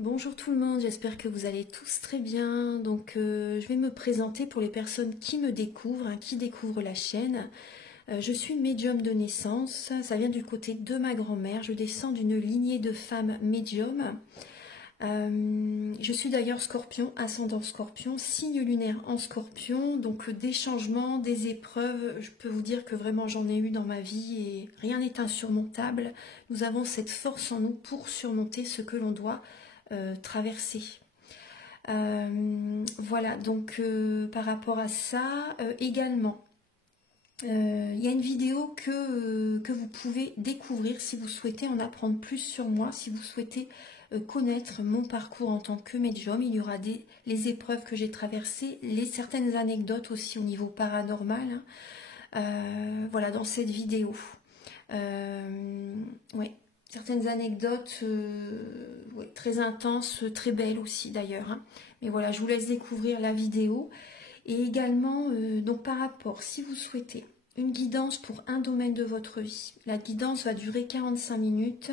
Bonjour tout le monde, j'espère que vous allez tous très bien. Donc je vais me présenter pour les personnes qui me découvrent, qui découvrent la chaîne. Je suis médium de naissance, ça vient du côté de ma grand-mère. Je descends d'une lignée de femmes médiums. Je suis d'ailleurs scorpion, ascendant scorpion, signe lunaire en scorpion. Donc des changements, des épreuves, je peux vous dire que vraiment j'en ai eu dans ma vie et rien n'est insurmontable. Nous avons cette force en nous pour surmonter ce que l'on doit traverser. Voilà, donc par rapport à ça, également, il y a une vidéo que vous pouvez découvrir si vous souhaitez en apprendre plus sur moi, si vous souhaitez connaître mon parcours en tant que médium. Il y aura les épreuves que j'ai traversées, certaines anecdotes aussi au niveau paranormal, voilà, dans cette vidéo. Ouais. Certaines anecdotes ouais, très intenses, très belles aussi d'ailleurs. Mais voilà, je vous laisse découvrir la vidéo. Et également, donc par rapport, si vous souhaitez une guidance pour un domaine de votre vie, la guidance va durer 45 minutes.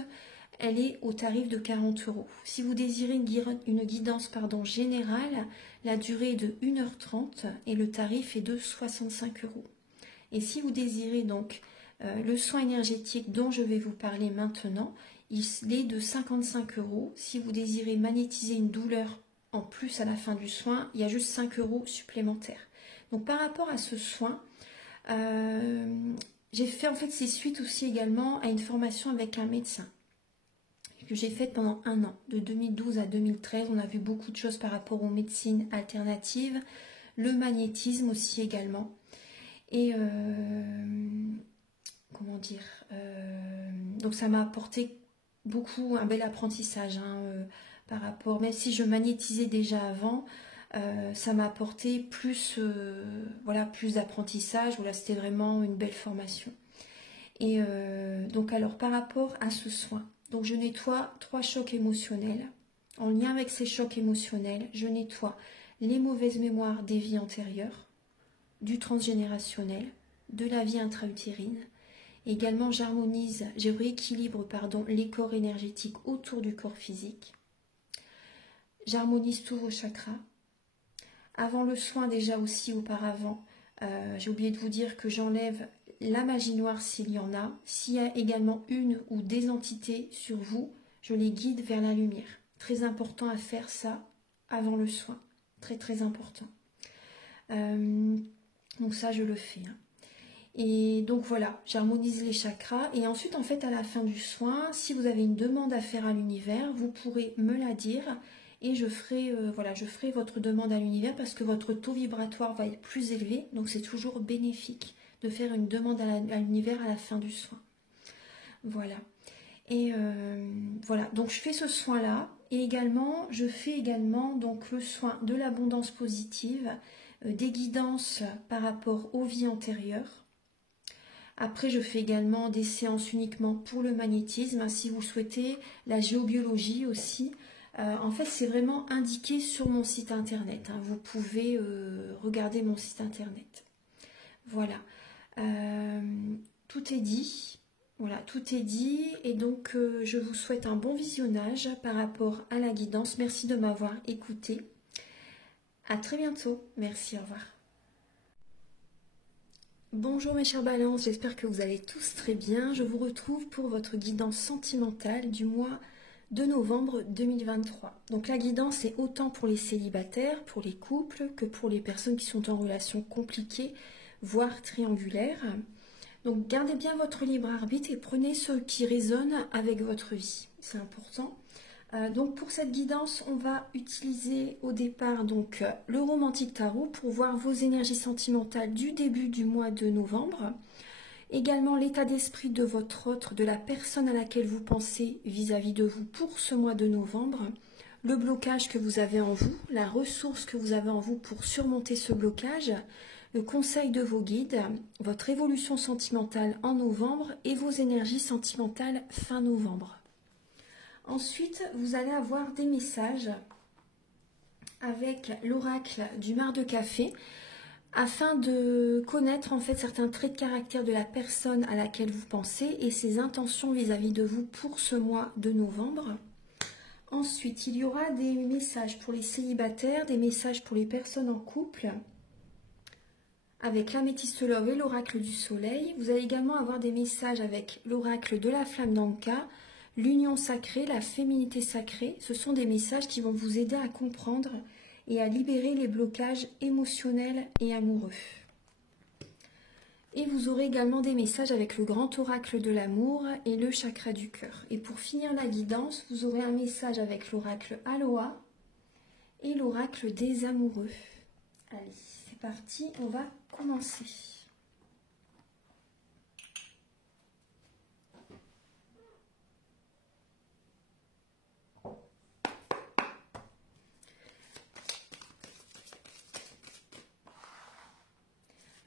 Elle est au tarif de 40 €. Si vous désirez une guidance générale, la durée est de 1h30 et le tarif est de 65 €. Et si vous désirez donc le soin énergétique dont je vais vous parler maintenant, il est de 55 €. Si vous désirez magnétiser une douleur en plus à la fin du soin, il y a juste 5 € supplémentaires. Donc par rapport à ce soin, j'ai fait en fait ces suites aussi également à une formation avec un médecin que j'ai faite pendant 1 an, de 2012 à 2013. On a vu beaucoup de choses par rapport aux médecines alternatives, le magnétisme aussi également. Et comment dire, donc ça m'a apporté beaucoup, un bel apprentissage par rapport, même si je magnétisais déjà avant, ça m'a apporté plus, voilà, plus d'apprentissage. Voilà, c'était vraiment une belle formation. Et donc alors par rapport à ce soin, donc je nettoie 3 chocs émotionnels. En lien avec ces chocs émotionnels, je nettoie les mauvaises mémoires des vies antérieures, du transgénérationnel, de la vie intra-utérine. Également, je rééquilibre les corps énergétiques autour du corps physique. J'harmonise tous vos chakras. Avant le soin, déjà aussi auparavant, j'ai oublié de vous dire que j'enlève la magie noire s'il y en a. S'il y a également une ou des entités sur vous, je les guide vers la lumière. Très important à faire ça avant le soin. Très très important. Donc ça, je le fais. Et donc voilà, j'harmonise les chakras. Et ensuite, en fait, à la fin du soin, si vous avez une demande à faire à l'univers, vous pourrez me la dire. Et je ferai, voilà, je ferai votre demande à l'univers parce que votre taux vibratoire va être plus élevé. Donc c'est toujours bénéfique de faire une demande à l'univers à la fin du soin. Voilà. Et voilà, donc je fais ce soin-là. Et également, je fais également donc, le soin de l'abondance positive, des guidances par rapport aux vies antérieures. Après, je fais également des séances uniquement pour le magnétisme. Si vous souhaitez, la géobiologie aussi. En fait, c'est vraiment indiqué sur mon site internet. Vous pouvez regarder mon site internet. Voilà. Tout est dit. Voilà, tout est dit. Et donc, je vous souhaite un bon visionnage par rapport à la guidance. Merci de m'avoir écouté. À très bientôt. Merci, au revoir. Bonjour mes chers balances, j'espère que vous allez tous très bien. Je vous retrouve pour votre guidance sentimentale du mois de novembre 2023. Donc la guidance est autant pour les célibataires, pour les couples, que pour les personnes qui sont en relation compliquée, voire triangulaire. Donc gardez bien votre libre arbitre et prenez ce qui résonne avec votre vie, c'est important. Donc pour cette guidance, on va utiliser au départ donc le romantique tarot pour voir vos énergies sentimentales du début du mois de novembre. Également l'état d'esprit de votre autre, de la personne à laquelle vous pensez vis-à-vis de vous pour ce mois de novembre. Le blocage que vous avez en vous, la ressource que vous avez en vous pour surmonter ce blocage. Le conseil de vos guides, votre évolution sentimentale en novembre et vos énergies sentimentales fin novembre. Ensuite, vous allez avoir des messages avec l'oracle du mar de café afin de connaître en fait certains traits de caractère de la personne à laquelle vous pensez et ses intentions vis-à-vis de vous pour ce mois de novembre. Ensuite, il y aura des messages pour les célibataires, des messages pour les personnes en couple, avec l'améthyste love et l'oracle du soleil. Vous allez également avoir des messages avec l'oracle de la flamme d'Anka, l'union sacrée, la féminité sacrée. Ce sont des messages qui vont vous aider à comprendre et à libérer les blocages émotionnels et amoureux. Et vous aurez également des messages avec le grand oracle de l'amour et le chakra du cœur. Et pour finir la guidance, vous aurez un message avec l'oracle Aloha et l'oracle des amoureux. Allez, c'est parti, on va commencer.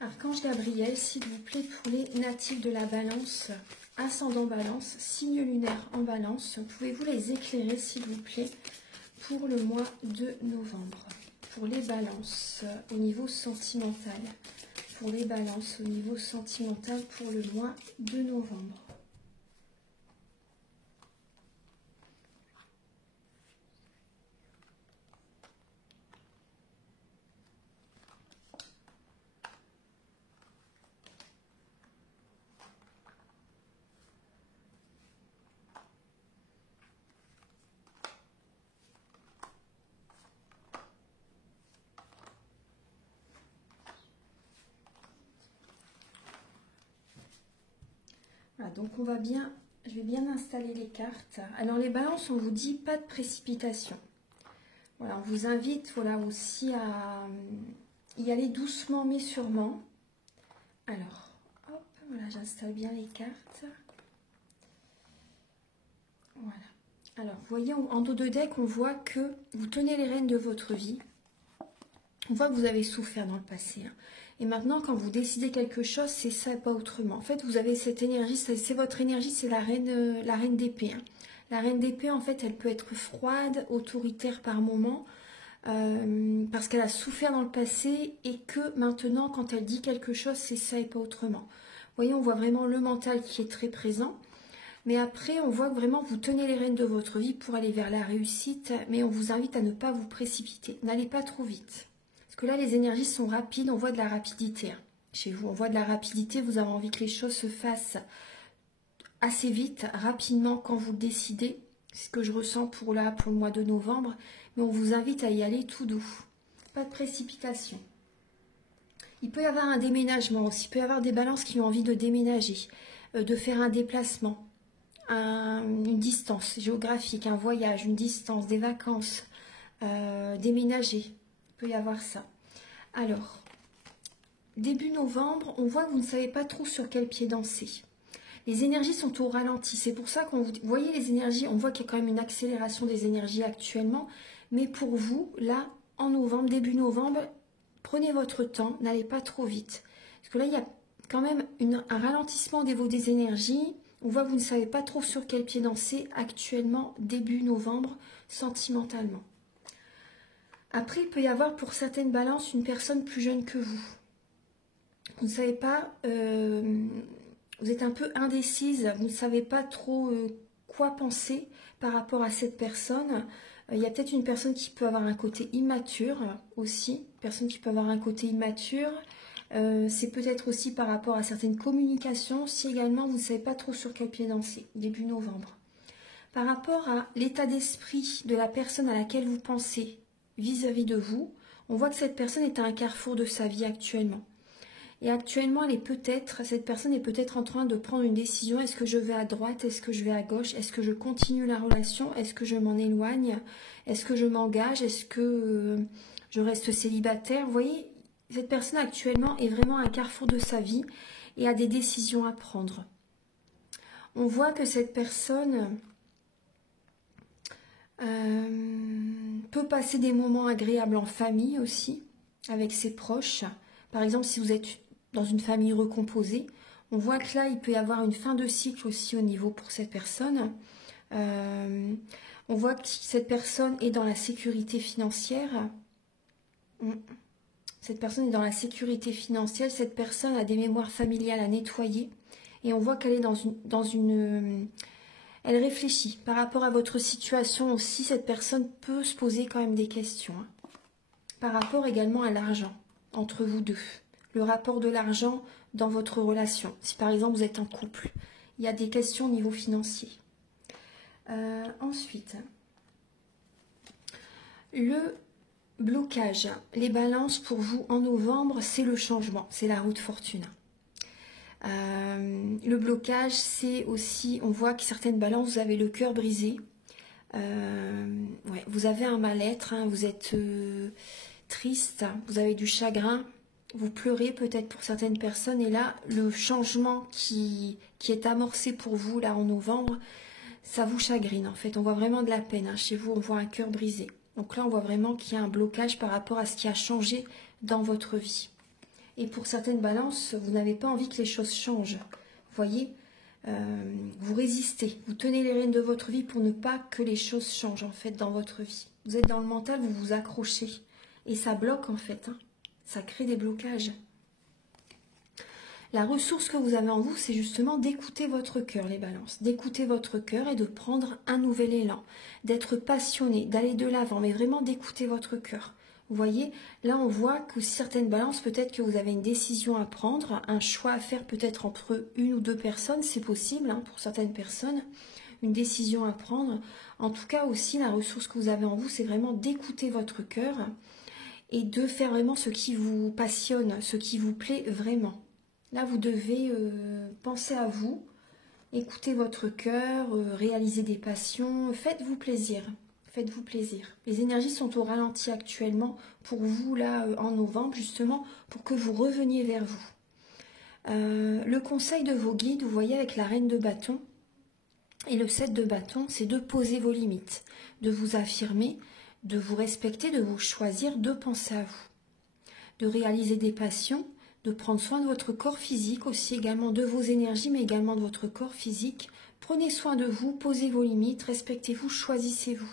Archange Gabriel, s'il vous plaît, pour les natifs de la Balance, ascendant Balance, signe lunaire en Balance, pouvez-vous les éclairer, s'il vous plaît, pour le mois de novembre, pour les Balances au niveau sentimental, pour les Balances au niveau sentimental pour le mois de novembre. Voilà, donc on va bien, je vais bien installer les cartes. Alors les balances, on vous dit pas de précipitation. Voilà, on vous invite voilà, aussi à y aller doucement mais sûrement. Alors, hop, voilà, j'installe bien les cartes. Voilà. Alors, vous voyez, en dos de deck, on voit que vous tenez les rênes de votre vie. On voit que vous avez souffert dans le passé. Hein. Et maintenant, quand vous décidez quelque chose, c'est ça et pas autrement. En fait, vous avez cette énergie, c'est votre énergie, c'est la reine d'épée. Hein. La reine d'épée, en fait, elle peut être froide, autoritaire par moment, parce qu'elle a souffert dans le passé et que maintenant, quand elle dit quelque chose, c'est ça et pas autrement. Vous voyez, on voit vraiment le mental qui est très présent. Mais après, on voit que vraiment, vous tenez les rênes de votre vie pour aller vers la réussite, mais on vous invite à ne pas vous précipiter. N'allez pas trop vite. Parce que là, les énergies sont rapides, on voit de la rapidité. Hein. Chez vous, on voit de la rapidité, vous avez envie que les choses se fassent assez vite, rapidement, quand vous le décidez. C'est ce que je ressens pour le mois de novembre. Mais on vous invite à y aller tout doux. Pas de précipitation. Il peut y avoir un déménagement aussi. Il peut y avoir des balances qui ont envie de déménager, de faire un déplacement, une distance géographique, un voyage, une distance, des vacances, déménager. Il peut y avoir ça. Alors, début novembre, on voit que vous ne savez pas trop sur quel pied danser. Les énergies sont au ralenti. C'est pour ça qu'on vous voyez les énergies, on voit qu'il y a quand même une accélération des énergies actuellement. Mais pour vous, là, en novembre, début novembre, prenez votre temps, n'allez pas trop vite. Parce que là, il y a quand même un ralentissement au niveau des énergies. On voit que vous ne savez pas trop sur quel pied danser actuellement, début novembre, sentimentalement. Après, il peut y avoir pour certaines balances une personne plus jeune que vous. Vous ne savez pas, vous êtes un peu indécise, vous ne savez pas trop quoi penser par rapport à cette personne. Il y a peut-être une personne qui peut avoir un côté immature aussi, personne qui peut avoir un côté immature. C'est peut-être aussi par rapport à certaines communications, si également vous ne savez pas trop sur quel pied danser, début novembre. Par rapport à l'état d'esprit de la personne à laquelle vous pensez vis-à-vis de vous, on voit que cette personne est à un carrefour de sa vie actuellement. Et actuellement, cette personne est peut-être en train de prendre une décision. Est-ce que je vais à droite? Est-ce que je vais à gauche? Est-ce que je continue la relation? Est-ce que je m'en éloigne? Est-ce que je m'engage? Est-ce que je reste célibataire? Vous voyez, cette personne actuellement est vraiment à un carrefour de sa vie et a des décisions à prendre. On voit que cette personne peut passer des moments agréables en famille aussi, avec ses proches. Par exemple, si vous êtes dans une famille recomposée, on voit que là, il peut y avoir une fin de cycle aussi au niveau pour cette personne. On voit que cette personne est dans la sécurité financière. Cette personne est dans la sécurité financière. Cette personne a des mémoires familiales à nettoyer. Et on voit qu'elle est Elle réfléchit. Par rapport à votre situation aussi, cette personne peut se poser quand même des questions. Hein. Par rapport également à l'argent, entre vous deux. Le rapport de l'argent dans votre relation. Si par exemple vous êtes en couple, il y a des questions au niveau financier. Ensuite, le blocage. Les balances pour vous en novembre, c'est le changement, c'est la roue de fortune. Le blocage, c'est aussi, on voit que certaines balances, vous avez le cœur brisé. Ouais, vous avez un mal-être, hein, vous êtes triste, vous avez du chagrin, vous pleurez peut-être pour certaines personnes. Et là, le changement qui est amorcé pour vous là en novembre, ça vous chagrine en fait. On voit vraiment de la peine. Hein. Chez vous, on voit un cœur brisé. Donc là, on voit vraiment qu'il y a un blocage par rapport à ce qui a changé dans votre vie. Et pour certaines balances, vous n'avez pas envie que les choses changent. Vous voyez, vous résistez, vous tenez les rênes de votre vie pour ne pas que les choses changent en fait dans votre vie. Vous êtes dans le mental, vous vous accrochez. Et ça bloque en fait, hein. Ça crée des blocages. La ressource que vous avez en vous, c'est justement d'écouter votre cœur, les balances. D'écouter votre cœur et de prendre un nouvel élan. D'être passionné, d'aller de l'avant, mais vraiment d'écouter votre cœur. Vous voyez, là on voit que certaines balances, peut-être que vous avez une décision à prendre, un choix à faire peut-être entre une ou deux personnes, c'est possible hein, pour certaines personnes, une décision à prendre. En tout cas aussi, la ressource que vous avez en vous, c'est vraiment d'écouter votre cœur et de faire vraiment ce qui vous passionne, ce qui vous plaît vraiment. Là, vous devez penser à vous, écouter votre cœur, réaliser des passions, faites-vous plaisir. Faites-vous plaisir. Les énergies sont au ralenti actuellement pour vous, là, en novembre, justement, pour que vous reveniez vers vous. Le conseil de vos guides, vous voyez, avec la reine de bâton et le 7 de bâton, c'est de poser vos limites, de vous affirmer, de vous respecter, de vous choisir, de penser à vous, de réaliser des passions, de prendre soin de votre corps physique, aussi également de vos énergies, mais également de votre corps physique. Prenez soin de vous, posez vos limites, respectez-vous, choisissez-vous.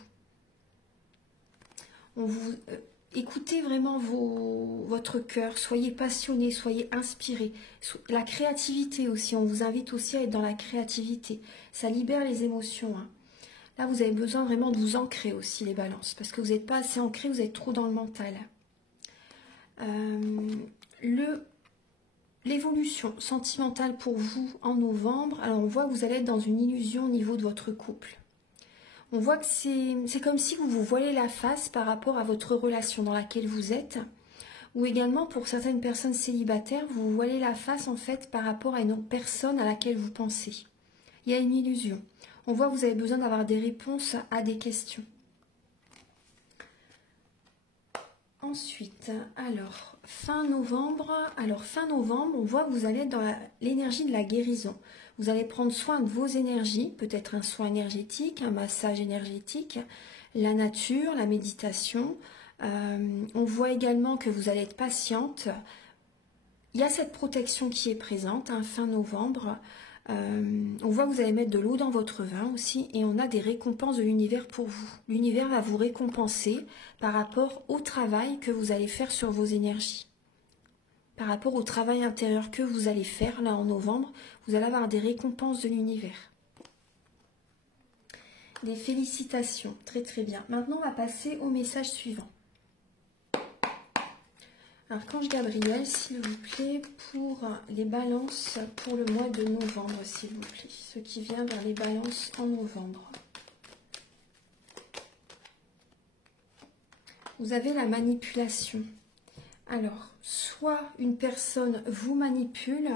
Écoutez vraiment votre cœur, soyez passionné, soyez inspiré. La créativité aussi, on vous invite aussi à être dans la créativité. Ça libère les émotions. Hein. Là, vous avez besoin vraiment de vous ancrer aussi, les balances, parce que vous n'êtes pas assez ancré, vous êtes trop dans le mental. L'évolution sentimentale pour vous en novembre, alors on voit que vous allez être dans une illusion au niveau de votre couple. On voit que c'est comme si vous vous voilez la face par rapport à votre relation dans laquelle vous êtes. Ou également pour certaines personnes célibataires, vous vous voilez la face en fait par rapport à une autre personne à laquelle vous pensez. Il y a une illusion. On voit que vous avez besoin d'avoir des réponses à des questions. Ensuite, alors, fin novembre, on voit que vous allez être dans l'énergie de la guérison. Vous allez prendre soin de vos énergies, peut-être un soin énergétique, un massage énergétique, la nature, la méditation. On voit également que vous allez être patiente. Il y a cette protection qui est présente, hein, fin novembre. On voit que vous allez mettre de l'eau dans votre vin aussi et on a des récompenses de l'univers pour vous. L'univers va vous récompenser par rapport au travail que vous allez faire sur vos énergies. Par rapport au travail intérieur que vous allez faire là en novembre, vous allez avoir des récompenses de l'univers. Des félicitations, très très bien. Maintenant on va passer au message suivant. Archange Gabriel, s'il vous plaît, pour les balances pour le mois de novembre, s'il vous plaît. Ce qui vient vers les balances en novembre. Vous avez la manipulation. Alors, soit une personne vous manipule,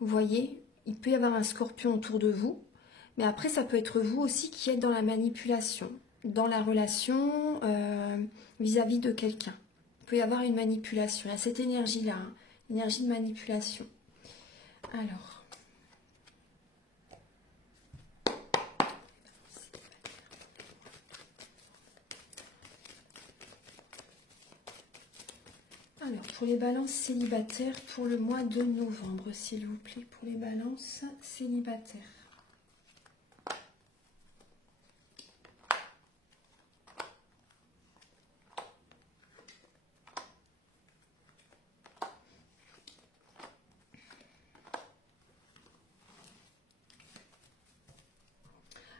vous voyez, il peut y avoir un scorpion autour de vous, mais après ça peut être vous aussi qui êtes dans la manipulation, dans la relation vis-à-vis de quelqu'un. Il peut y avoir une manipulation. Il y a cette énergie-là, hein, énergie de manipulation. Alors, pour les balances célibataires pour le mois de novembre, s'il vous plaît, pour les balances célibataires.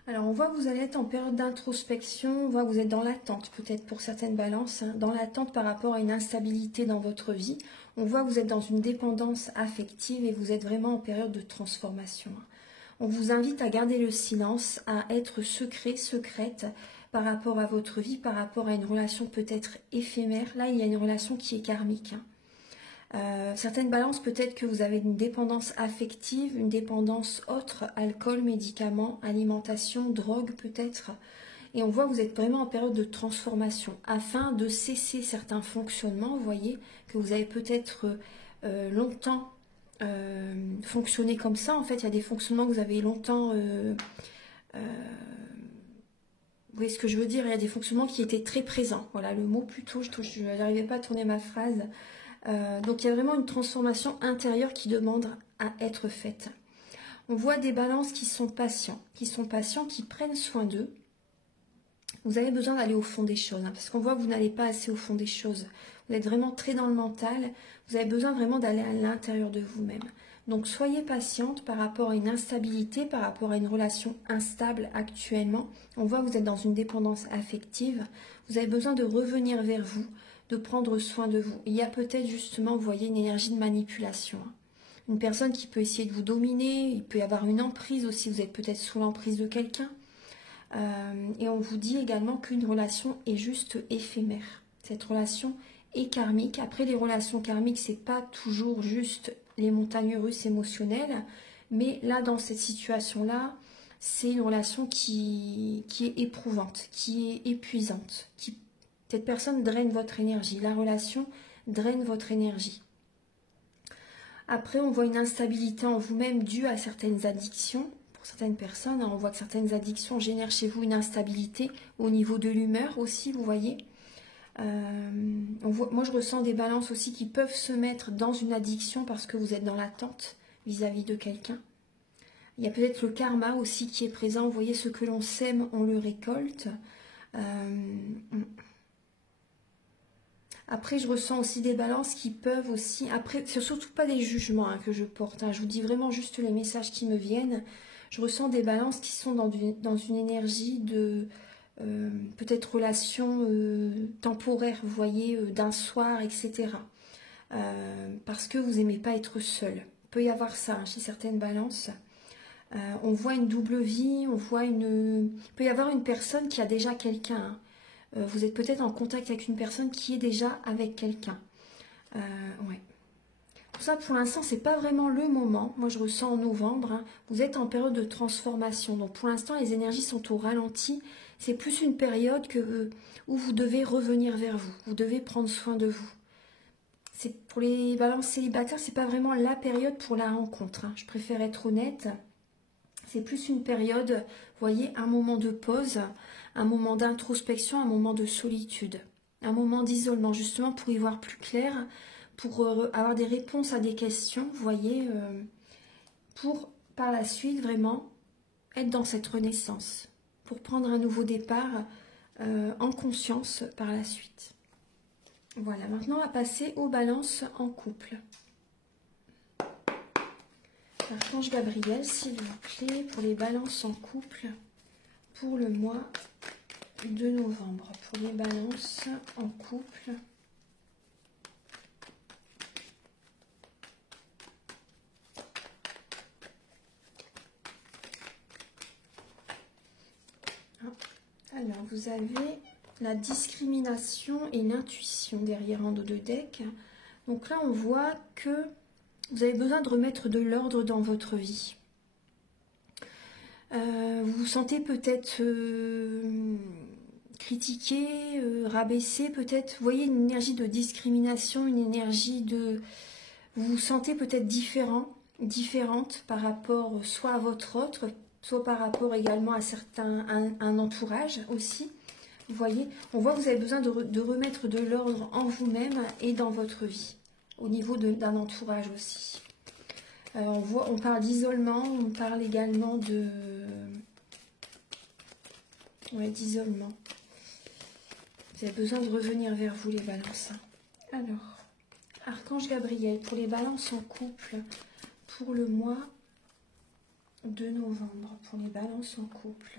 Alors, on voit que vous allez être en période d'introspection, on voit que vous êtes dans l'attente, peut-être pour certaines balances, hein, dans l'attente par rapport à une instabilité dans votre vie. On voit que vous êtes dans une dépendance affective et vous êtes vraiment en période de transformation. On vous invite à garder le silence, à être secret, secrète par rapport à votre vie, par rapport à une relation peut-être éphémère. Là, il y a une relation qui est karmique. Certaines balances, peut-être que vous avez une dépendance affective, une dépendance autre, alcool, médicaments, alimentation, drogue peut-être. Et on voit que vous êtes vraiment en période de transformation afin de cesser certains fonctionnements. Vous voyez que vous avez peut-être longtemps fonctionné comme ça. En fait, il y a des fonctionnements que vous avez longtemps... vous voyez ce que je veux dire? Il y a des fonctionnements qui étaient très présents. Voilà, le mot plutôt, je n'arrivais pas à tourner ma phrase. Donc il y a vraiment une transformation intérieure qui demande à être faite. On voit des balances qui sont patients, qui prennent soin d'eux. Vous avez besoin d'aller au fond des choses, hein, parce qu'on voit que vous n'allez pas assez au fond des choses. Vous êtes vraiment très dans le mental, vous avez besoin vraiment d'aller à l'intérieur de vous-même. Donc soyez patiente par rapport à une instabilité, par rapport à une relation instable actuellement. On voit que vous êtes dans une dépendance affective, vous avez besoin de revenir vers vous, de prendre soin de vous. Il y a peut-être justement, vous voyez, une énergie de manipulation. Une personne qui peut essayer de vous dominer, il peut y avoir une emprise aussi, vous êtes peut-être sous l'emprise de quelqu'un. Et on vous dit également qu'une relation est juste éphémère. Cette relation est karmique. Après, les relations karmiques, c'est pas toujours juste les montagnes russes émotionnelles, mais là, dans cette situation-là, c'est une relation qui est éprouvante, qui est épuisante, cette personne draine votre énergie, la relation draine votre énergie. Après, on voit une instabilité en vous-même due à certaines addictions. Pour certaines personnes, on voit que certaines addictions génèrent chez vous une instabilité au niveau de l'humeur aussi, vous voyez. Moi, je ressens des balances aussi qui peuvent se mettre dans une addiction parce que vous êtes dans l'attente vis-à-vis de quelqu'un. Il y a peut-être le karma aussi qui est présent. Vous voyez, ce que l'on sème, on le récolte. Après, je ressens aussi des balances qui peuvent aussi... Après, c'est surtout pas des jugements que je porte. Je vous dis vraiment juste les messages qui me viennent. Je ressens des balances qui sont dans une énergie de... peut-être relation temporaire, vous voyez, d'un soir, etc. Parce que vous n'aimez pas être seul. Il peut y avoir ça chez certaines balances. On voit une double vie, on voit une... Il peut y avoir une personne qui a déjà quelqu'un. Vous êtes peut-être en contact avec une personne qui est déjà avec quelqu'un. Ouais. Pour ça, pour l'instant, c'est pas vraiment le moment. Moi, je ressens en novembre. Vous êtes en période de transformation. Donc, pour l'instant, les énergies sont au ralenti. C'est plus une période où vous devez revenir vers vous. Vous devez prendre soin de vous. Pour les balances célibataires, c'est pas vraiment la période pour la rencontre. Je préfère être honnête. C'est plus une période, vous voyez, un moment de pause, un moment d'introspection, un moment de solitude, un moment d'isolement, justement pour y voir plus clair, pour avoir des réponses à des questions, vous voyez, pour par la suite vraiment être dans cette renaissance, pour prendre un nouveau départ en conscience par la suite. Voilà, maintenant on va passer aux balances en couple. Archange Gabriel, s'il vous plaît, pour les balances en couple pour le mois de novembre. Pour les balances en couple. Alors, vous avez la discrimination et l'intuition derrière en dos de deck. Donc là, on voit que vous avez besoin de remettre de l'ordre dans votre vie. Vous vous sentez peut-être critiqué, rabaissé, peut-être. Vous voyez une énergie de discrimination, une énergie de... Vous vous sentez peut-être différente par rapport soit à votre autre, soit par rapport également à un entourage aussi. Vous voyez, on voit que vous avez besoin de remettre de l'ordre en vous-même et dans votre vie, au niveau d'un entourage aussi. On parle d'isolement, on parle également d'isolement. Vous avez besoin de revenir vers vous, les balances. Alors, Archange Gabriel, pour les balances en couple, pour le mois de novembre, pour les balances en couple.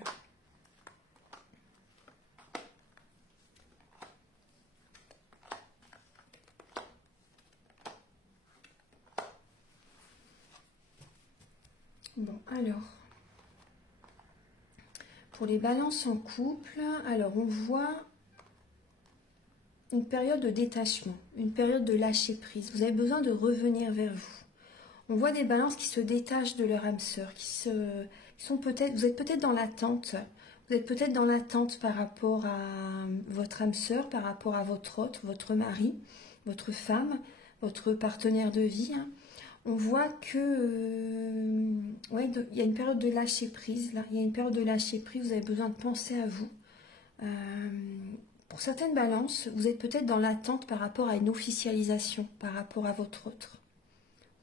Bon, alors, pour les balances en couple, alors on voit une période de détachement, une période de lâcher prise. Vous avez besoin de revenir vers vous. On voit des balances qui se détachent de leur âme sœur, qui sont peut-être, vous êtes peut-être dans l'attente. Vous êtes peut-être dans l'attente par rapport à votre âme sœur, par rapport à votre autre, votre mari, votre femme, votre partenaire de vie. On voit que ouais, il y a une période de lâcher prise là. Il y a une période de lâcher prise. Vous avez besoin de penser à vous. Pour certaines balances, vous êtes peut-être dans l'attente par rapport à une officialisation, par rapport à votre autre.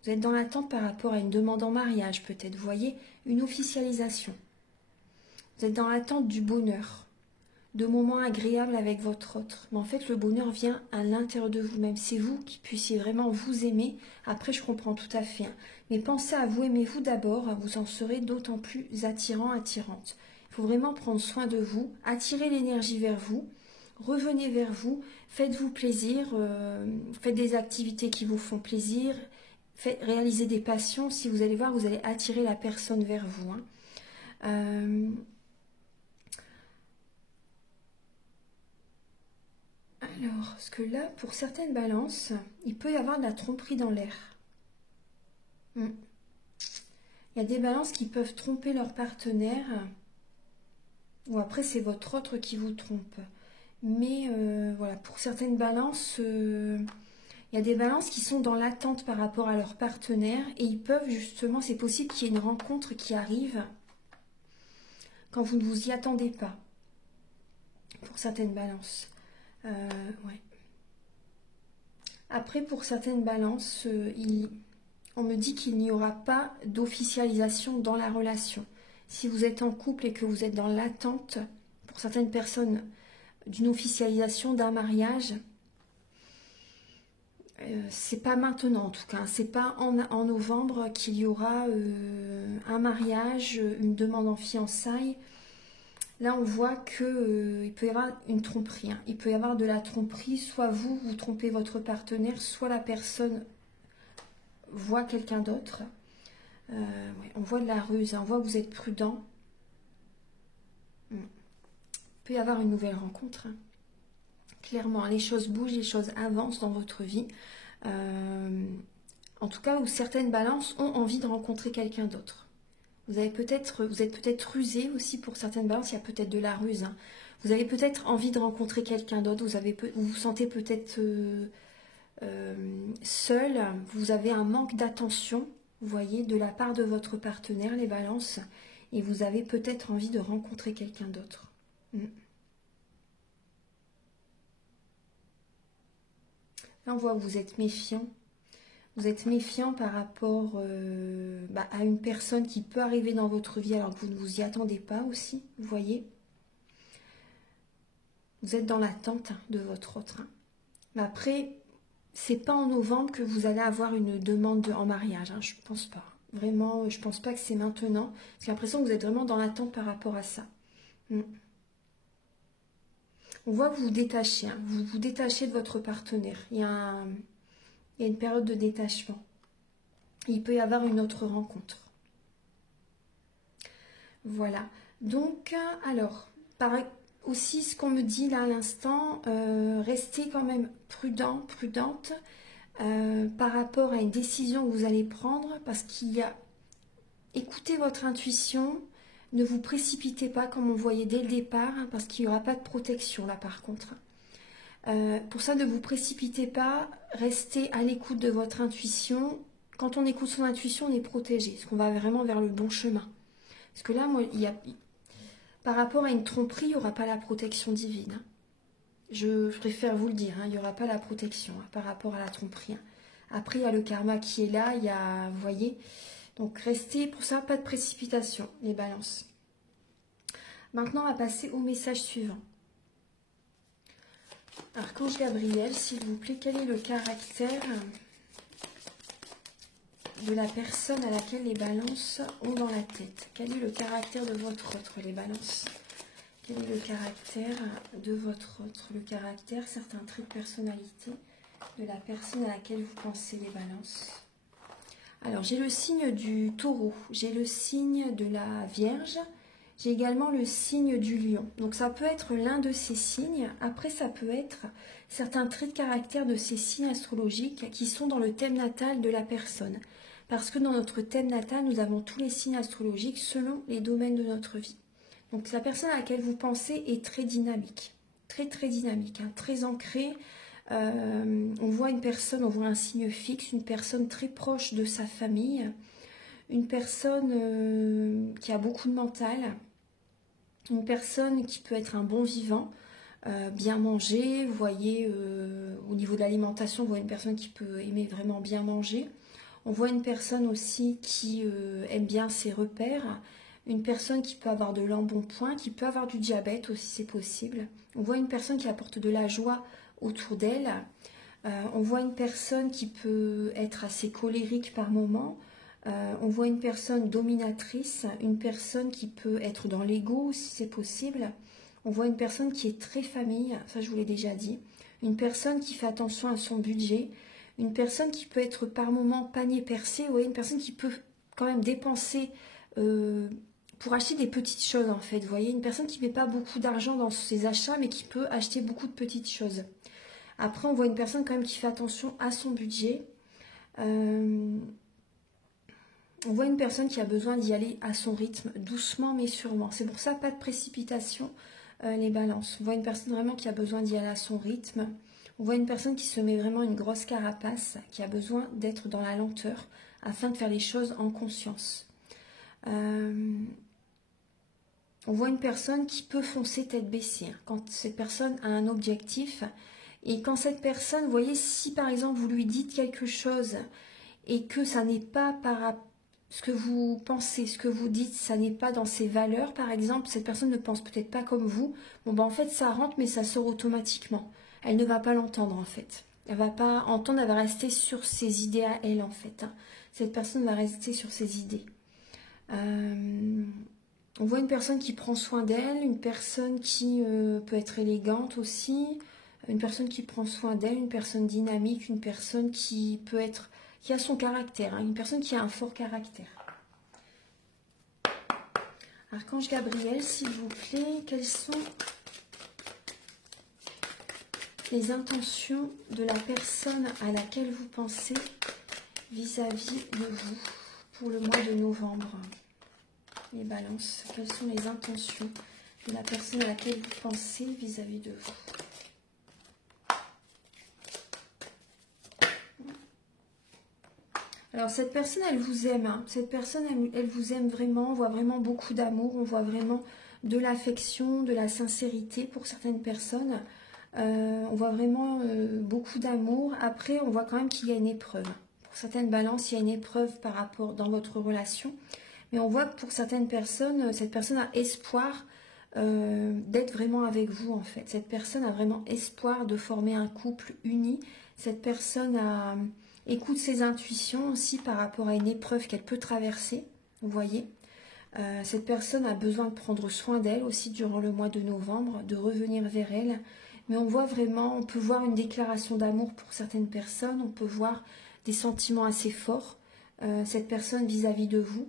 Vous êtes dans l'attente par rapport à une demande en mariage, peut-être. Vous voyez, une officialisation. Vous êtes dans l'attente du bonheur, de moments agréables avec votre autre. Mais en fait, le bonheur vient à l'intérieur de vous-même. C'est vous qui puissiez vraiment vous aimer. Après, je comprends tout à fait. Mais pensez à vous, aimez-vous d'abord. Vous en serez d'autant plus attirant, attirante. Il faut vraiment prendre soin de vous, attirer l'énergie vers vous. Revenez vers vous, faites-vous plaisir, faites des activités qui vous font plaisir, réalisez des passions. Si vous allez voir, vous allez attirer la personne vers vous. Alors, parce que là, pour certaines balances, il peut y avoir de la tromperie dans l'air. Il y a des balances qui peuvent tromper leur partenaire, ou après c'est votre autre qui vous trompe. Mais voilà, pour certaines balances, il y a des balances qui sont dans l'attente par rapport à leur partenaire et ils peuvent justement, c'est possible qu'il y ait une rencontre qui arrive quand vous ne vous y attendez pas, pour certaines balances. Ouais. Après, pour certaines balances, on me dit qu'il n'y aura pas d'officialisation dans la relation. Si vous êtes en couple et que vous êtes dans l'attente, pour certaines personnes, d'une officialisation d'un mariage, c'est pas maintenant en tout cas, c'est pas en novembre qu'il y aura un mariage, une demande en fiançailles. Là on voit que il peut y avoir une tromperie, il peut y avoir de la tromperie, soit vous trompez votre partenaire, soit la personne voit quelqu'un d'autre. Ouais, on voit de la ruse, on voit que vous êtes prudent. Il peut y avoir une nouvelle rencontre. Clairement, les choses bougent, les choses avancent dans votre vie. En tout cas, où certaines balances ont envie de rencontrer quelqu'un d'autre. Vous êtes peut-être rusé aussi pour certaines balances, il y a peut-être de la ruse. Vous avez peut-être envie de rencontrer quelqu'un d'autre, vous vous sentez peut-être seul, vous avez un manque d'attention, vous voyez, de la part de votre partenaire, les balances, et vous avez peut-être envie de rencontrer quelqu'un d'autre. Là, on voit que vous êtes méfiant. Vous êtes méfiant par rapport à une personne qui peut arriver dans votre vie alors que vous ne vous y attendez pas aussi, vous voyez. Vous êtes dans l'attente de votre autre. Mais après, c'est pas en novembre que vous allez avoir une demande en mariage, je pense pas. Vraiment, je pense pas que c'est maintenant. J'ai l'impression que vous êtes vraiment dans l'attente par rapport à ça. On voit que vous vous détachez, vous vous détachez de votre partenaire. Il y a une période de détachement. Il peut y avoir une autre rencontre. Voilà. Donc, alors, aussi ce qu'on me dit là à l'instant, restez quand même prudent, prudente par rapport à une décision que vous allez prendre, parce qu'il y a... Écoutez votre intuition. Ne vous précipitez pas comme on voyait dès le départ, parce qu'il n'y aura pas de protection là par contre. Pour ça, ne vous précipitez pas, restez à l'écoute de votre intuition. Quand on écoute son intuition, on est protégé, parce qu'on va vraiment vers le bon chemin. Parce que là, moi, par rapport à une tromperie, il n'y aura pas la protection divine. Je préfère vous le dire, il n'y aura pas la protection par rapport à la tromperie. Après, il y a le karma qui est là, il y a, vous voyez... Donc, restez, pour ça, pas de précipitation, les balances. Maintenant, on va passer au message suivant. Archange Gabriel, s'il vous plaît, quel est le caractère de la personne à laquelle les balances ont dans la tête? Quel est le caractère de votre autre, les balances? Quel est le caractère de votre autre? Le caractère, certains traits de personnalité de la personne à laquelle vous pensez, les balances. Alors, j'ai le signe du taureau, j'ai le signe de la Vierge, j'ai également le signe du lion. Donc, ça peut être l'un de ces signes. Après, ça peut être certains traits de caractère de ces signes astrologiques qui sont dans le thème natal de la personne. Parce que dans notre thème natal, nous avons tous les signes astrologiques selon les domaines de notre vie. Donc, la personne à laquelle vous pensez est très dynamique. Très dynamique, hein, très ancrée. On voit une personne, on voit un signe fixe, une personne très proche de sa famille, une personne qui a beaucoup de mental, une personne qui peut être un bon vivant, bien manger. Vous voyez, au niveau de l'alimentation, on voit une personne qui peut aimer vraiment bien manger. On voit une personne aussi qui aime bien ses repères, une personne qui peut avoir de l'embonpoint, qui peut avoir du diabète aussi, c'est possible. On voit une personne qui apporte de la joie autour d'elle. On voit une personne qui peut être assez colérique par moment. On voit une personne dominatrice, une personne qui peut être dans l'ego si c'est possible. On voit une personne qui est très famille, ça je vous l'ai déjà dit. Une personne qui fait attention à son budget. Une personne qui peut être par moment panier percé. Vous voyez, une personne qui peut quand même dépenser pour acheter des petites choses en fait. Vous voyez, une personne qui ne met pas beaucoup d'argent dans ses achats mais qui peut acheter beaucoup de petites choses. Après, on voit une personne quand même qui fait attention à son budget. On voit une personne qui a besoin d'y aller à son rythme, doucement mais sûrement. C'est pour ça, pas de précipitation, les balances. On voit une personne vraiment qui a besoin d'y aller à son rythme. On voit une personne qui se met vraiment une grosse carapace, qui a besoin d'être dans la lenteur afin de faire les choses en conscience. On voit une personne qui peut foncer tête baissée. Quand cette personne a un objectif, et quand cette personne, vous voyez, si par exemple vous lui dites quelque chose et que ça n'est pas par ce que vous pensez, ce que vous dites, ça n'est pas dans ses valeurs, par exemple, cette personne ne pense peut-être pas comme vous, bon ben en fait ça rentre mais ça sort automatiquement. Elle ne va pas l'entendre en fait. Elle ne va pas entendre, elle va rester sur ses idées à elle en fait. Cette personne va rester sur ses idées. On voit une personne qui prend soin d'elle, une personne qui peut être élégante aussi, une personne qui prend soin d'elle, une personne dynamique, une personne qui peut être, qui a son caractère, hein, une personne qui a un fort caractère. Archange Gabriel, s'il vous plaît, quelles sont les intentions de la personne à laquelle vous pensez vis-à-vis de vous pour le mois de novembre? Les balances, quelles sont les intentions de la personne à laquelle vous pensez vis-à-vis de vous? Alors cette personne, elle vous aime, hein. Cette personne, elle vous aime vraiment, on voit vraiment beaucoup d'amour, on voit vraiment de l'affection, de la sincérité pour certaines personnes. On voit vraiment beaucoup d'amour. Après, on voit quand même qu'il y a une épreuve. Pour certaines balances, il y a une épreuve par rapport dans votre relation. Mais on voit que pour certaines personnes, cette personne a espoir d'être vraiment avec vous en fait. Cette personne a vraiment espoir de former un couple uni. Cette personne écoute ses intuitions aussi par rapport à une épreuve qu'elle peut traverser. Vous voyez, cette personne a besoin de prendre soin d'elle aussi durant le mois de novembre, de revenir vers elle. Mais on voit vraiment, on peut voir une déclaration d'amour pour certaines personnes. On peut voir des sentiments assez forts, cette personne vis-à-vis de vous.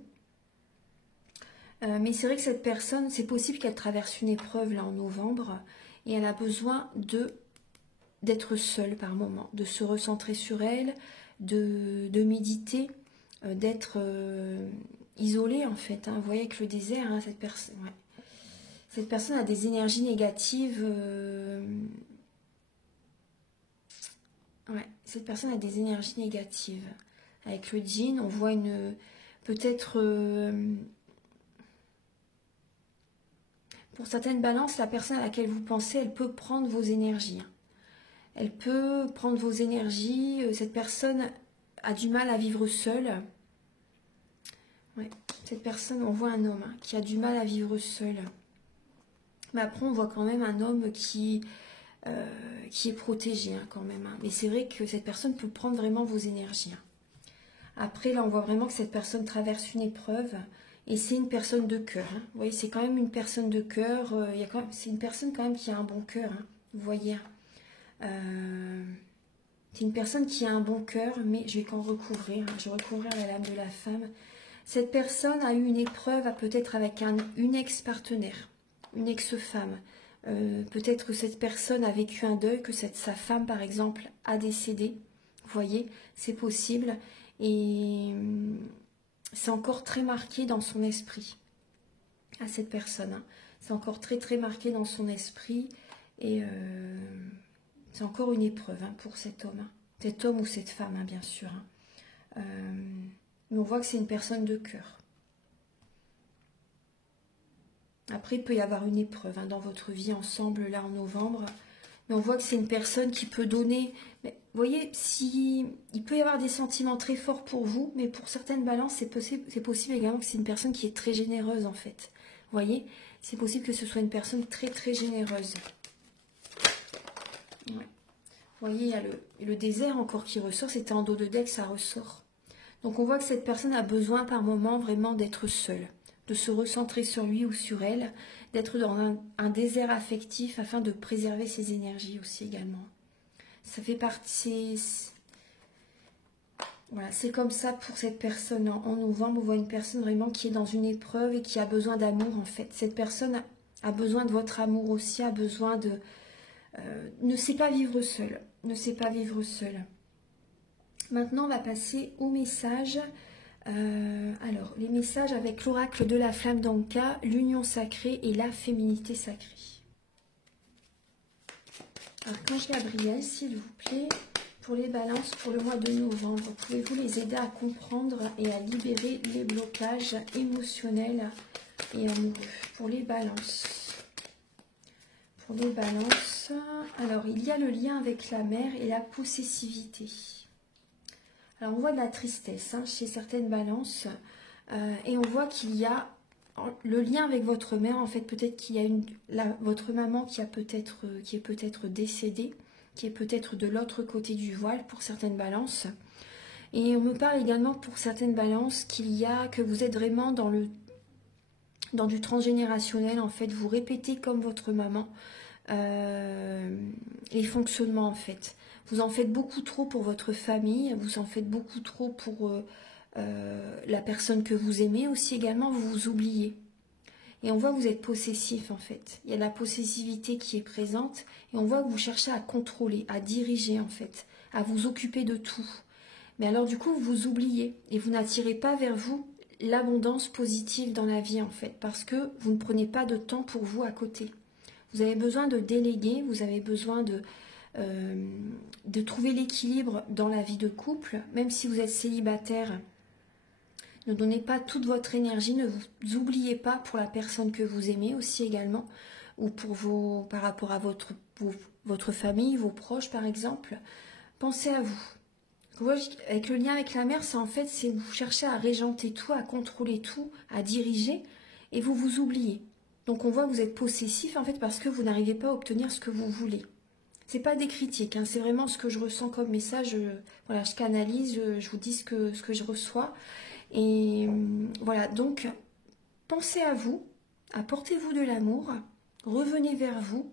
Mais c'est vrai que cette personne, c'est possible qu'elle traverse une épreuve là en novembre et elle a besoin d'être seule par moment, de se recentrer sur elle, de méditer, d'être isolée en fait. Hein. Vous voyez avec le désert, hein, cette personne, ouais. Cette personne a des énergies négatives. Ouais, cette personne a des énergies négatives. Avec le djinn, on voit peut-être pour certaines balances, la personne à laquelle vous pensez, elle peut prendre vos énergies. Elle peut prendre vos énergies. Cette personne a du mal à vivre seule. Ouais. Cette personne, on voit un homme qui a du mal à vivre seul. Mais après, on voit quand même un homme qui est protégé quand même. Mais c'est vrai que cette personne peut prendre vraiment vos énergies. Après, là, on voit vraiment que cette personne traverse une épreuve. Et c'est une personne de cœur. Vous voyez, c'est quand même une personne de cœur. C'est une personne quand même qui a un bon cœur. Vous voyez. C'est une personne qui a un bon cœur, mais je vais qu'en recouvrir. Je vais recouvrir la lame de la femme. Cette personne a eu une épreuve, peut-être avec une ex-partenaire, une ex-femme. Peut-être que cette personne a vécu un deuil, que sa femme, par exemple, a décédé. Vous voyez, c'est possible. Et c'est encore très marqué dans son esprit, à cette personne. Hein. C'est encore très, très marqué dans son esprit. Et c'est encore une épreuve hein, pour cet homme. Hein. Cet homme ou cette femme, hein, bien sûr. Hein. Mais on voit que c'est une personne de cœur. Après, il peut y avoir une épreuve hein, dans votre vie ensemble, là, en novembre. Mais on voit que c'est une personne qui peut donner... Mais, vous voyez, il peut y avoir des sentiments très forts pour vous, mais pour certaines balances, c'est possible également que c'est une personne qui est très généreuse, en fait. Vous voyez, c'est possible que ce soit une personne très, très généreuse. Ouais. Vous voyez, il y a le désert encore qui ressort. C'était en dos de deck, ça ressort. Donc on voit que cette personne a besoin par moment vraiment d'être seule, de se recentrer sur lui ou sur elle, d'être dans un désert affectif afin de préserver ses énergies aussi également. Ça fait partie... Voilà, c'est comme ça pour cette personne en novembre. On voit une personne vraiment qui est dans une épreuve et qui a besoin d'amour en fait. Cette personne a besoin de votre amour aussi, a besoin de... ne sait pas vivre seule, ne sait pas vivre seule. Maintenant, on va passer aux messages. Alors, les messages avec l'oracle de la flamme d'Anka, l'union sacrée et la féminité sacrée. Archange Gabriel, s'il vous plaît, pour les balances pour le mois de novembre, pouvez-vous les aider à comprendre et à libérer les blocages émotionnels et amoureux pour les balances? Pour les balances, alors il y a le lien avec la mère et la possessivité. Alors on voit de la tristesse hein, chez certaines balances et on voit qu'il y a le lien avec votre mère. En fait, peut-être qu'il y a votre maman qui est peut-être décédée, qui est peut-être de l'autre côté du voile pour certaines balances. Et on me parle également pour certaines balances que vous êtes vraiment dans du transgénérationnel. En fait, vous répétez comme votre maman les fonctionnements en fait. Vous en faites beaucoup trop pour votre famille, vous en faites beaucoup trop pour la personne que vous aimez aussi également, vous vous oubliez. Et on voit que vous êtes possessif en fait. Il y a de la possessivité qui est présente et on voit que vous cherchez à contrôler, à diriger en fait, à vous occuper de tout. Mais alors du coup, vous vous oubliez et vous n'attirez pas vers vous l'abondance positive dans la vie en fait, parce que vous ne prenez pas de temps pour vous à côté. Vous avez besoin de déléguer, vous avez besoin de trouver l'équilibre dans la vie de couple, même si vous êtes célibataire. Ne donnez pas toute votre énergie, ne vous oubliez pas pour la personne que vous aimez aussi également, ou par rapport à votre famille, vos proches par exemple. Pensez à vous. Avec le lien avec la mère, c'est vous cherchez à régenter tout, à contrôler tout, à diriger, et vous vous oubliez. Donc on voit que vous êtes possessif en fait parce que vous n'arrivez pas à obtenir ce que vous voulez. C'est pas des critiques, hein, c'est vraiment ce que je ressens comme message. Voilà, je canalise, je vous dis ce que je reçois. Et voilà, donc pensez à vous, apportez-vous de l'amour, revenez vers vous.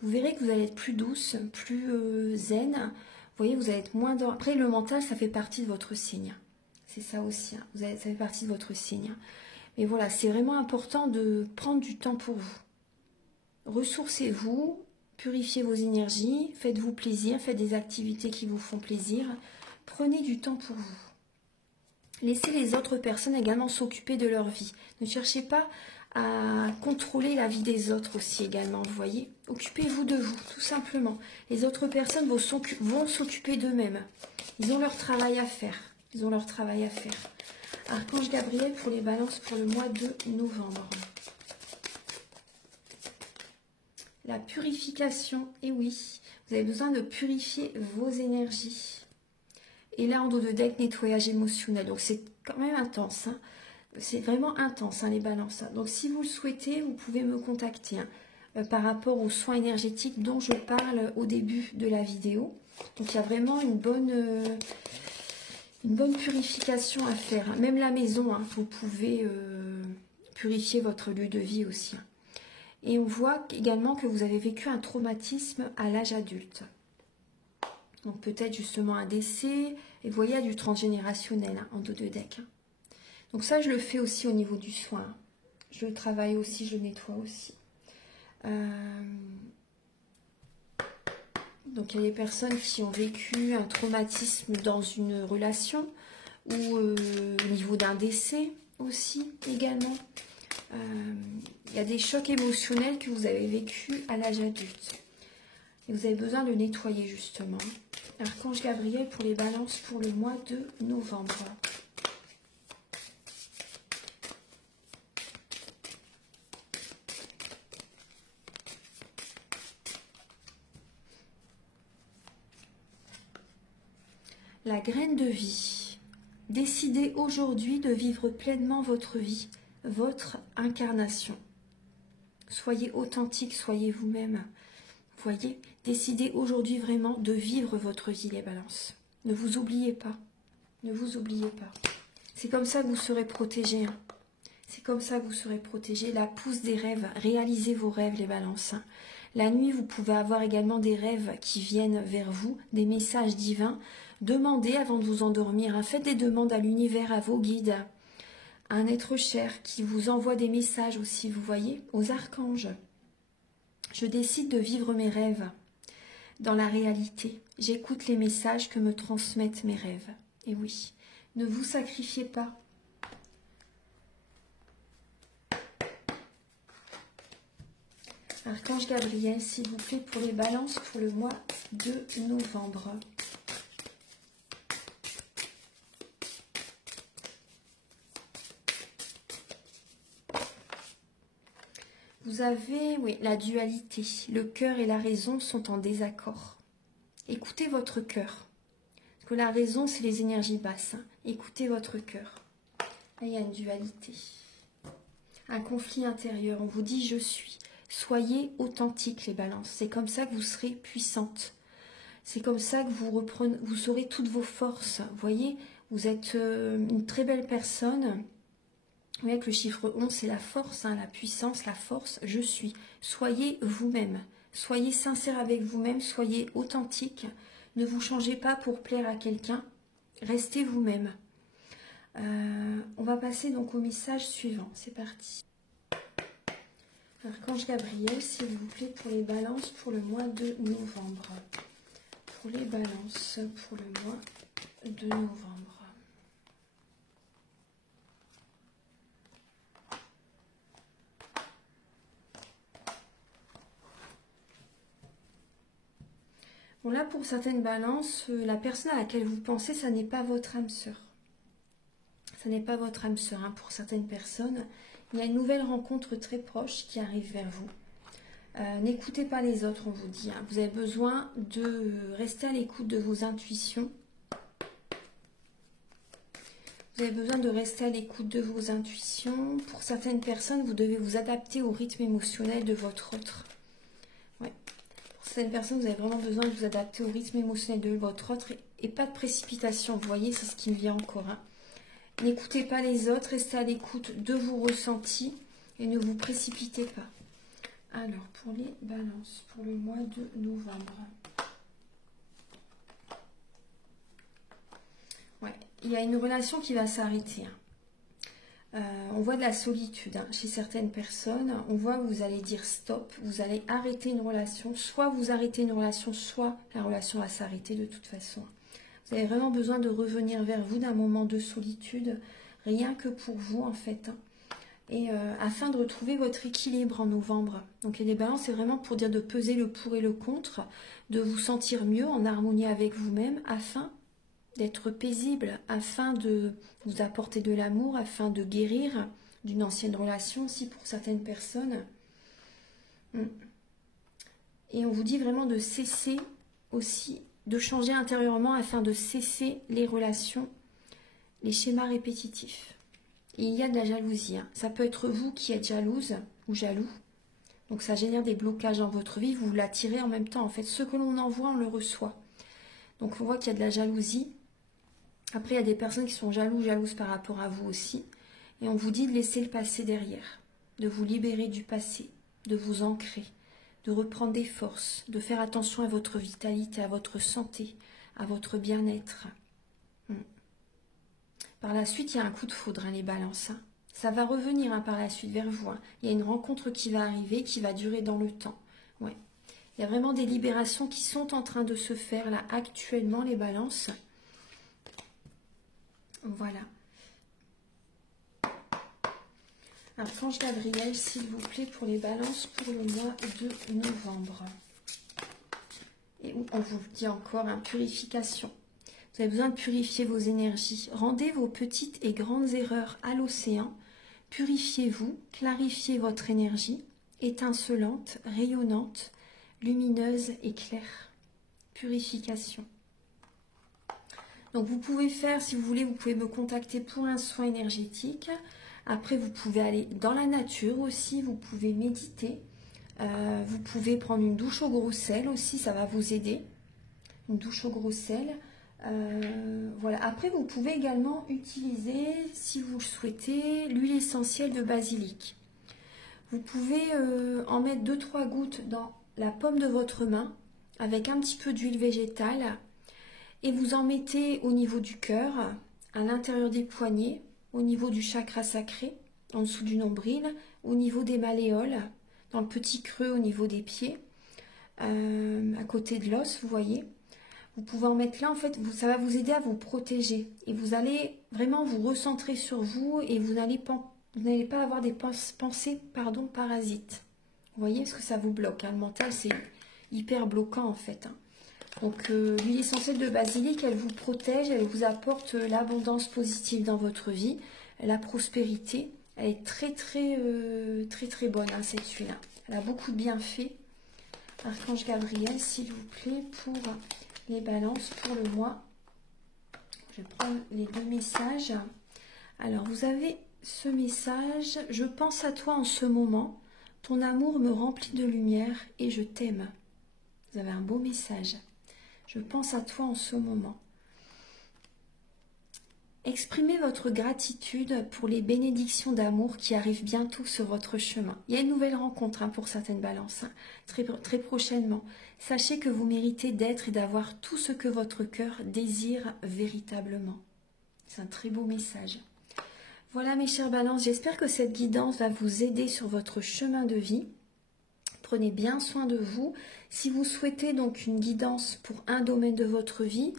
Vous verrez que vous allez être plus douce, plus zen. Vous voyez, vous allez être moins dans... Après, le mental, ça fait partie de votre signe. C'est ça aussi, hein. Ça fait partie de votre signe. Mais voilà, c'est vraiment important de prendre du temps pour vous. Ressourcez-vous, purifiez vos énergies, faites-vous plaisir, faites des activités qui vous font plaisir. Prenez du temps pour vous. Laissez les autres personnes également s'occuper de leur vie. Ne cherchez pas à contrôler la vie des autres aussi également, vous voyez. Occupez-vous de vous, tout simplement. Les autres personnes vont s'occuper d'eux-mêmes. Ils ont leur travail à faire. Ils ont leur travail à faire. Archange Gabriel pour les balances pour le mois de novembre. La purification, et oui, vous avez besoin de purifier vos énergies. Et là, en dos de deck, nettoyage émotionnel. Donc, c'est quand même intense. Hein. C'est vraiment intense, hein, les balances. Hein. Donc, si vous le souhaitez, vous pouvez me contacter hein, par rapport aux soins énergétiques dont je parle au début de la vidéo. Donc, il y a vraiment une bonne purification à faire. Hein. Même la maison, hein, vous pouvez purifier votre lieu de vie aussi. Hein. Et on voit également que vous avez vécu un traumatisme à l'âge adulte. Donc peut-être justement un décès. Et vous voyez, il y a du transgénérationnel hein, en dos de deck. Donc ça, je le fais aussi au niveau du soin. Je le travaille aussi, je le nettoie aussi. Donc il y a des personnes qui ont vécu un traumatisme dans une relation ou au niveau d'un décès aussi également. Il y a des chocs émotionnels que vous avez vécus à l'âge adulte. Et vous avez besoin de nettoyer justement. Archange Gabriel pour les balances pour le mois de novembre. La graine de vie. Décidez aujourd'hui de vivre pleinement votre vie, votre incarnation. Soyez authentique, soyez vous-même. Voyez, décidez aujourd'hui vraiment de vivre votre vie, les balances. Ne vous oubliez pas. Ne vous oubliez pas. C'est comme ça que vous serez protégés. Hein. C'est comme ça que vous serez protégés. La pousse des rêves. Réalisez vos rêves, les balances. Hein. La nuit, vous pouvez avoir également des rêves qui viennent vers vous, des messages divins. Demandez avant de vous endormir. Hein. Faites des demandes à l'univers, à vos guides, à un être cher qui vous envoie des messages aussi, vous voyez, aux archanges. Je décide de vivre mes rêves dans la réalité. J'écoute les messages que me transmettent mes rêves. Et oui, ne vous sacrifiez pas. Archange Gabriel, s'il vous plaît, pour les balances pour le mois de novembre. Vous avez, oui, la dualité. Le cœur et la raison sont en désaccord. Écoutez votre cœur. Parce que la raison, c'est les énergies basses. Hein. Écoutez votre cœur. Là, il y a une dualité. Un conflit intérieur. On vous dit « je suis ». Soyez authentique, les balances. C'est comme ça que vous serez puissante. C'est comme ça que vous saurez toutes vos forces. Vous voyez, vous êtes une très belle personne. Vous voyez que le chiffre 11, c'est la force, hein, la puissance, la force. Je suis. Soyez vous-même. Soyez sincère avec vous-même. Soyez authentique. Ne vous changez pas pour plaire à quelqu'un. Restez vous-même. On va passer donc au message suivant. C'est parti. Archange Gabriel, s'il vous plaît, pour les balances pour le mois de novembre. Pour les balances pour le mois de novembre. Bon, là, pour certaines balances, la personne à laquelle vous pensez, ça n'est pas votre âme sœur. Ça n'est pas votre âme sœur, hein, pour certaines personnes. Il y a une nouvelle rencontre très proche qui arrive vers vous. N'écoutez pas les autres, on vous dit. Hein. Vous avez besoin de rester à l'écoute de vos intuitions. Vous avez besoin de rester à l'écoute de vos intuitions. Pour certaines personnes, vous devez vous adapter au rythme émotionnel de votre autre. Ouais. Pour certaines personnes, vous avez vraiment besoin de vous adapter au rythme émotionnel de votre autre et pas de précipitation. Vous voyez, c'est ce qui me vient encore. Hein. N'écoutez pas les autres, restez à l'écoute de vos ressentis et ne vous précipitez pas. Alors, pour les balances, pour le mois de novembre. Ouais, il y a une relation qui va s'arrêter. Hein. On voit de la solitude hein, chez certaines personnes. On voit que vous allez dire stop, vous allez arrêter une relation. Soit vous arrêtez une relation, soit la relation va s'arrêter de toute façon. Vous avez vraiment besoin de revenir vers vous d'un moment de solitude, rien que pour vous en fait. Hein. Et afin de retrouver votre équilibre en novembre. Donc les balances, c'est vraiment pour dire de peser le pour et le contre, de vous sentir mieux en harmonie avec vous-même, afin d'être paisible, afin de vous apporter de l'amour, afin de guérir d'une ancienne relation aussi pour certaines personnes. Et on vous dit vraiment de cesser aussi, de changer intérieurement afin de cesser les relations, les schémas répétitifs. Et il y a de la jalousie. Hein. Ça peut être vous qui êtes jalouse ou jaloux. Donc ça génère des blocages dans votre vie. Vous l'attirez en même temps. En fait, ce que l'on envoie, on le reçoit. Donc on voit qu'il y a de la jalousie. Après, il y a des personnes qui sont jalouses par rapport à vous aussi. Et on vous dit de laisser le passé derrière. De vous libérer du passé. De vous ancrer. De reprendre des forces. De faire attention à votre vitalité, à votre santé. à votre bien-être. Par la suite, il y a un coup de foudre, hein, les balances. Hein. Ça va revenir hein, par la suite vers vous. Hein. Il y a une rencontre qui va arriver, qui va durer dans le temps. Ouais. Il y a vraiment des libérations qui sont en train de se faire là actuellement, les balances. Voilà. Archange Gabriel, s'il vous plaît, pour les balances pour le mois de novembre. Et on vous dit encore, hein, purification. Vous avez besoin de purifier vos énergies. Rendez vos petites et grandes erreurs à l'océan. Purifiez-vous, clarifiez votre énergie, étincelante, rayonnante, lumineuse et claire. Purification. Donc vous pouvez faire, si vous voulez, vous pouvez me contacter pour un soin énergétique. Après, vous pouvez aller dans la nature aussi, vous pouvez méditer. Vous pouvez prendre une douche au gros sel aussi, ça va vous aider. Une douche au gros sel. Voilà. Après, vous pouvez également utiliser, si vous le souhaitez, l'huile essentielle de basilic. Vous pouvez en mettre 2-3 gouttes dans la paume de votre main avec un petit peu d'huile végétale et vous en mettez au niveau du cœur, à l'intérieur des poignets, au niveau du chakra sacré, en dessous du nombril, au niveau des malléoles, dans le petit creux au niveau des pieds, à côté de l'os, vous voyez. Vous pouvez en mettre là, en fait, ça va vous aider à vous protéger. Et vous allez vraiment vous recentrer sur vous et vous n'allez pas avoir des pensées parasites. Vous voyez, parce que ça vous bloque. Hein. Le mental, c'est hyper bloquant, en fait. Hein. Donc, l'huile essentielle de basilic, elle vous protège, elle vous apporte l'abondance positive dans votre vie, la prospérité. Elle est très, très bonne, hein, cette huile. Elle a beaucoup de bienfaits. Archange Gabriel, s'il vous plaît, pour les balances pour le mois. Je prends les 2 messages. Alors, vous avez ce message. Je pense à toi en ce moment. Ton amour me remplit de lumière et je t'aime. Vous avez un beau message. Je pense à toi en ce moment. Exprimez votre gratitude pour les bénédictions d'amour qui arrivent bientôt sur votre chemin. Il y a une nouvelle rencontre hein, pour certaines balances, hein, très prochainement. Sachez que vous méritez d'être et d'avoir tout ce que votre cœur désire véritablement. C'est un très beau message. Voilà mes chères balances, j'espère que cette guidance va vous aider sur votre chemin de vie. Prenez bien soin de vous. Si vous souhaitez donc une guidance pour un domaine de votre vie,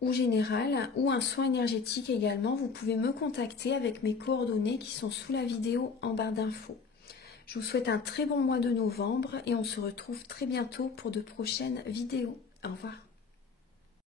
ou général, ou un soin énergétique également, vous pouvez me contacter avec mes coordonnées qui sont sous la vidéo en barre d'infos. Je vous souhaite un très bon mois de novembre et on se retrouve très bientôt pour de prochaines vidéos. Au revoir.